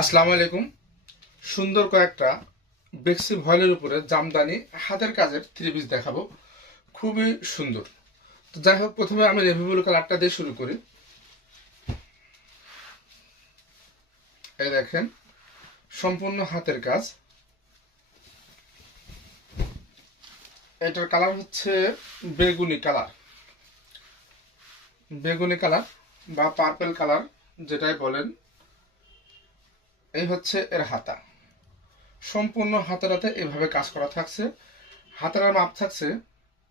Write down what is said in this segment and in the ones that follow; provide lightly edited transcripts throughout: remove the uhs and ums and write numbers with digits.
আসসালামু আলাইকুম। সুন্দর কয়েকটা বেক্সি ভয়েলের উপরে জামদানি হাতের কাজের থ্রি পিস দেখাবো, খুবই সুন্দর। তো যাই হোক, প্রথমে আমি নেভি ব্লু কালারটা দিয়ে শুরু করি। এই দেখেন, সম্পূর্ণ হাতের কাজ। এটার কালার হচ্ছে বেগুনি কালার, বেগুনি কালার বা পার্পেল কালার যেটাই বলেন। এই হচ্ছে এর হাতা। সম্পূর্ণ হাতে এভাবে কাজ করা থাকছে। হাতের মাপ থাকছে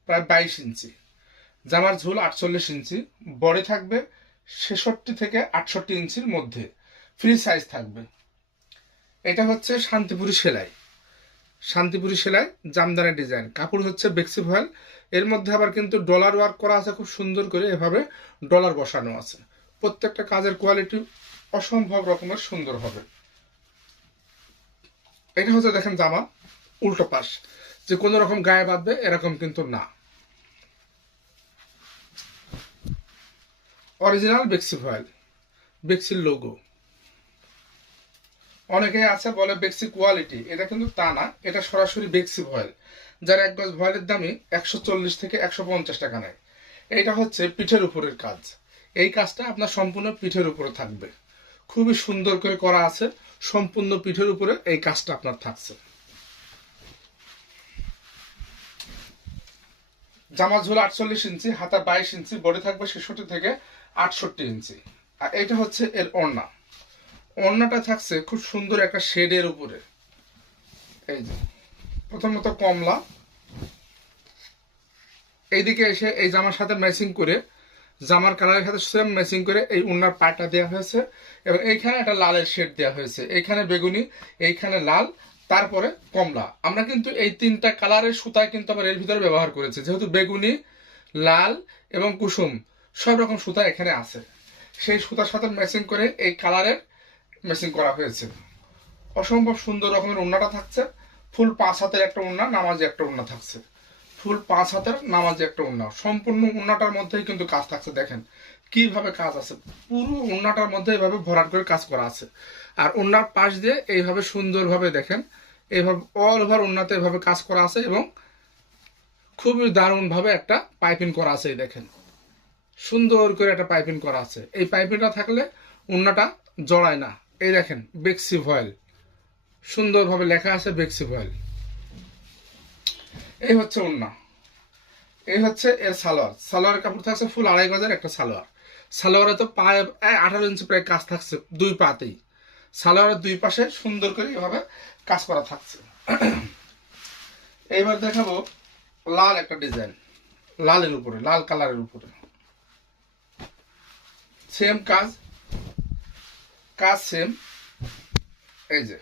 প্রায় 22 ইঞ্চি। জামার ঝুল 48 ইঞ্চি। বডি থাকবে 66 থেকে 68 ইঞ্চির মধ্যে, ফ্রি সাইজ থাকবে। এটা হচ্ছে শান্তিপুরি সেলাই, শান্তিপুরি সেলাই জামদানি ডিজাইন। কাপড় হচ্ছে বেক্সি ভয়েল। এর মধ্যে আবার কিন্তু ডলার ওয়ার্ক করা আছে, খুব সুন্দর করে এভাবে ডলার বসানো আছে। প্রত্যেকটা কাজের কোয়ালিটি অসম্ভব রকমের সুন্দর হবে। এটা হচ্ছে দেখেন জামা উল্টো পাশ, যে কোনো রকম গায়ে বাঁধবে এরকম কিন্তু না। অরিজিনাল বেক্সি ভয়েল, বেক্সির লোগো। অনেকেই আছে বলে বেক্সি কোয়ালিটি, এটা কিন্তু তা না, এটা সরাসরি বেক্সি ভয়েল। যার এক গজ ভয়েলের দামই 140 থেকে 150 টাকা নেয়। এটা হচ্ছে পিঠের উপরের কাজ। এই কাজটা আপনার সম্পূর্ণ পিঠের উপরে থাকবে, খুবই সুন্দর করে করা আছে। সম্পূর্ণ পিঠের উপরে এই কাজটা আপনার থাকছে। জামা ঝুল 48 ইঞ্চি, হাতা 22 ইঞ্চি, বডি থাকবে 66 থেকে 68 ইঞ্চি। আর এটা হচ্ছে এর ওড়না। ওড়নাটা থাকছে খুব সুন্দর একটা শেডের উপরে। এই যে প্রথমত কমলা, এইদিকে এসে এই জামার সাথে ম্যাচিং করে, জামার কালারের সাথে সেম ম্যাচিং করে এই ওড়নার পাটটা দেওয়া হয়েছে। এবং এইখানে একটা লালের শেড দেওয়া হয়েছে, এইখানে বেগুনি, এইখানে লাল, তারপরে কমলা। আমরা কিন্তু এই তিনটা কালারের সুতা কিন্তু আমরা এর ভিতরে ব্যবহার করেছি, যেহেতু বেগুনি, লাল এবং কুসুম সব রকম সুতা এখানে আছে। সেই সুতার সাথে ম্যাচিং করে এই কালারের ম্যাচিং করা হয়েছে। অসম্ভব সুন্দর রকমের ওড়নাটা থাকছে। ফুল 5 হাতের একটা ওড়না, নামাজি একটা ওড়না থাকছে। ফুল 5 হাতের নামাজি একটা ওড়না। সম্পূর্ণ ওড়নাটার মধ্যেই কিন্তু কাজ থাকছে। দেখেন কিভাবে কাজ আছে, পুরো ওড়নাটার মধ্যে এইভাবে ভরাট করে কাজ করা আছে। আর ওড়নার পাশ দিয়ে এইভাবে সুন্দরভাবে দেখেন, এইভাবে অল ওভার ওড়নাতে এভাবে কাজ করা আছে। এবং খুবই দারুণভাবে একটা পাইপিং করা আছে। দেখেন সুন্দর করে একটা পাইপিং করা আছে। এই পাইপিংটা থাকলে ওড়নাটা জড়ায় না। এই দেখেন বেক্সি ভয়েল, সুন্দরভাবে লেখা আছে বেক্সি ভয়েল। এই হচ্ছে ওড়না, এই হচ্ছে এর সালোয়ার। সালোয়ারের কাপড় থাকছে ফুল 2.5 গজের একটা সালোয়ার। সালোয়ারে তো পায়ে 18 ইঞ্চি প্রায় কাজ থাকছে দুই পাতেই। সালোয়ারের দুই পাশে সুন্দর করে এভাবে কাজ করা থাকছে। এইবার দেখাবো লাল একটা ডিজাইন, লালের উপরে, লাল কালারের উপরে সেম কাজ, কাজ সেম। এই যে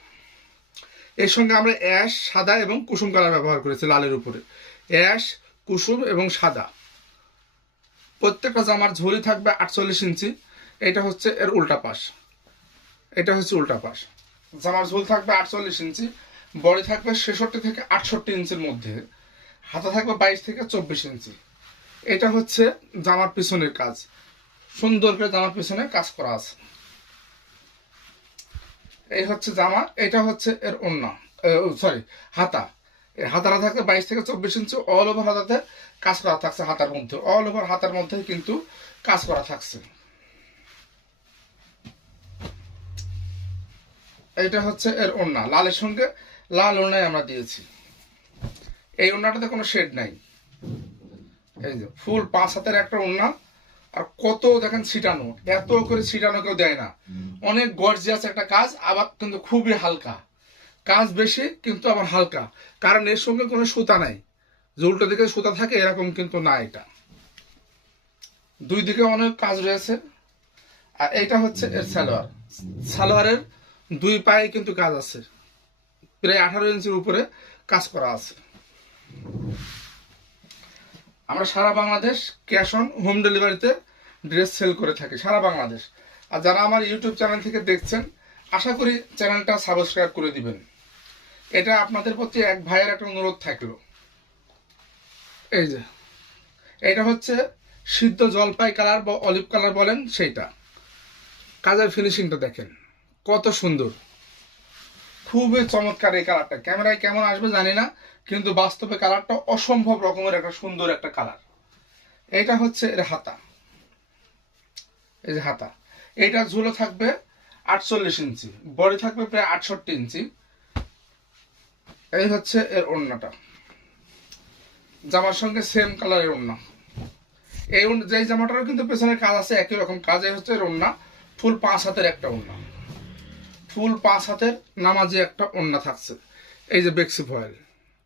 এর সঙ্গে আমরা অ্যাশ, সাদা এবং কুসুম কালার ব্যবহার করেছি লালের উপরে। অ্যাশ, কুসুম এবং সাদা। প্রত্যেকটা জামার ঝুলি থাকবে 48 ইঞ্চি। এটা হচ্ছে এর উল্টা পাশ, এটা হচ্ছে উল্টা পাশ। জামার ঝুল থাকবে 48 ইঞ্চি, বডি থাকবে 66 থেকে 68 ইঞ্চির মধ্যে, হাতা থাকবে 22 থেকে 24 ইঞ্চি। এটা হচ্ছে জামার পিছনের কাজ। সুন্দর করে জামার পিছনে কাজ করা আছে। এই হচ্ছে জামা, এটা হচ্ছে এর ওড়না, সরি হাতা। হাতাটা থাকবে 22 থেকে 24 ইঞ্চি। অল ওভার হাতাতে কাজ করা থাকছে, হাতার মধ্যে অল ওভার হাতার মধ্যে কিন্তু কাজ করা থাকছে। এইটা হচ্ছে এর ওড়না, লালের সঙ্গে লাল ওড়নায় আমরা দিয়েছি। এই ওড়নাটাতে কোনো শেড নাই। এই যে ফুল 5 হাতের একটা ওড়না। আর কত দেখেন ছিটানো, এত করে ছিটানো কেউ দেয় না। অনেক গর্জিয়াস একটা কাজ, আবার কিন্তু খুবই হালকা। কাজ বেশি কিন্তু আবার হালকা, কারণ এর সঙ্গে কোনো সুতা নাই যে উল্টো দিকে সুতা থাকে এরকম কিন্তু না। এটা দুই দিকে অনেক কাজ রয়েছে। আর এইটা হচ্ছে এর সালোয়ার। সালোয়ারের দুই পায়ে কিন্তু কাজ আছে, প্রায় 18 ইঞ্চির উপরে কাজ করা আছে। আমরা সারা বাংলাদেশ ক্যাশ অন হোম ডেলিভারিতে ড্রেস সেল করে থাকি, সারা বাংলাদেশ। আর যারা আমার ইউটিউব চ্যানেল থেকে দেখছেন, আশা করি চ্যানেলটা সাবস্ক্রাইব করে দিবেন। এটা আপনাদের প্রতি এক ভাইয়ের একটা অনুরোধ থাকলো। এই যে এটা হচ্ছে সিদ্ধ জলপাই কালার বা অলিভ কালার বলেন সেইটা। কাজের ফিনিশিংটা দেখেন কত সুন্দর। খুবই চমৎকার এই কালারটা। ক্যামেরায় কেমন আসবে জানি না, কিন্তু বাস্তবে কালারটা অসম্ভব রকমের একটা সুন্দর একটা কালার। এটা হচ্ছে এর হাতা, এই যে হাতা। এইটার ঝুলো থাকবে 48 ইঞ্চি, বডি থাকবে প্রায় 68 ইঞ্চি। এই হচ্ছে এর ওড়নাটা, জামার সঙ্গে সেম কালারের ওড়না। এই যে জামাটারও কিন্তু পেছনের কাজ আছে, একই রকম কাজ। এই হচ্ছে এর ওড়না, ফুল 5 হাতের একটা ওড়না, ফুল 5 হাতের নামাজি একটা ওড়না থাকছে। এই যে বেক্সি ফয়েল,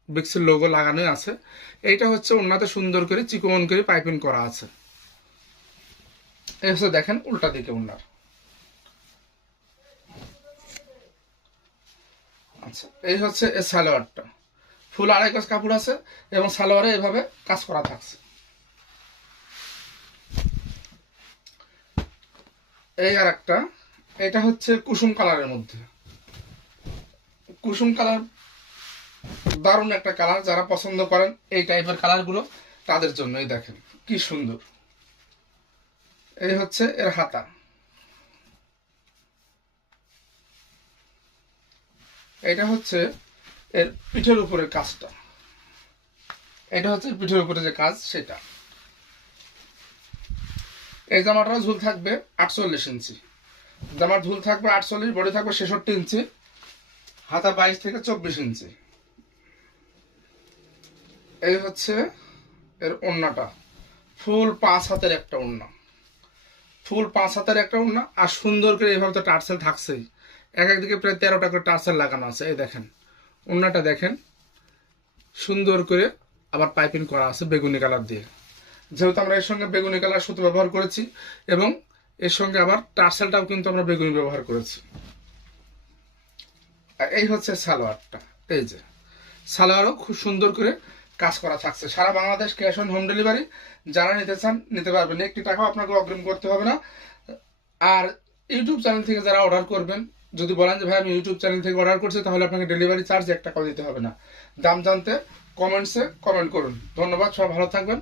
বেক্সির লোগো লাগানোই আছে। এইটা হচ্ছে ওড়নাতে সুন্দর করে চিকন করে পাইপিং করা আছে। এই হচ্ছে দেখেন উল্টা দিকে ওড়নার। আচ্ছা, এই হচ্ছে এই সালোয়ারটা, ফুল 2.5 গজ কাপড় আছে এবং সালোয়ারে এভাবে কাজ করা থাকছে। এই আর একটা, এটা হচ্ছে কুসুম কালারের মধ্যে। কুসুম কালার দারুণ একটা কালার, যারা পছন্দ করেন এই টাইপের কালারগুলো তাদের জন্য। এই দেখেন কি সুন্দর। এই হচ্ছে এর হাতা, এটা হচ্ছে এর পিঠের উপরের কাজটা, এটা হচ্ছে পিঠের উপরে যে কাজ সেটা। এই জামাটার ঝুল থাকবে 48 ইঞ্চি, জামার ঝুল থাকবে 48, বডি থাকবে 66 ইঞ্চি, হাতা 22 থেকে 24 ইঞ্চি। এই হচ্ছে এর ওড়নাটা, ফুল 5 হাতের একটা ওড়না, ফুল 5 হাতের একটা ওড়না। আর সুন্দর করে এইভাবে তো টার্সেল থাকছেই, এক একদিকে প্রায় 13টা করে টার্সেল লাগানো আছে। এই দেখেন ওড়নাটা দেখেন, সুন্দর করে আবার পাইপিং করা আছে বেগুনি কালার দিয়ে। যেহেতু আমরা এর সঙ্গে বেগুনি কালার সুতো ব্যবহার করেছি এবং এর সঙ্গে আবার টার্সেলটাও কিন্তু আমরা বেগুনি ব্যবহার করেছি। আর এই হচ্ছে সালোয়ারটা, এই যে সালোয়ারও খুব সুন্দর করে কাজ করা থাকছে। সারা Bangladesh cash on home delivery, যারা নিতে চান নিতে পারবেন, একটি টাকাও আপনাকে অগ্রিম করতে হবে না। আর ইউটিউব চ্যানেল থেকে যারা অর্ডার করবেন, যদি বলেন যে ভাই আমি ইউটিউব চ্যানেল থেকে অর্ডার করছি, তাহলে আপনাকে ডেলিভারি চার্জ 1 টাকাও দিতে হবে না। দাম জানতে কমেন্টসে কমেন্ট করুন। ধন্যবাদ, সবাই ভালো থাকবেন।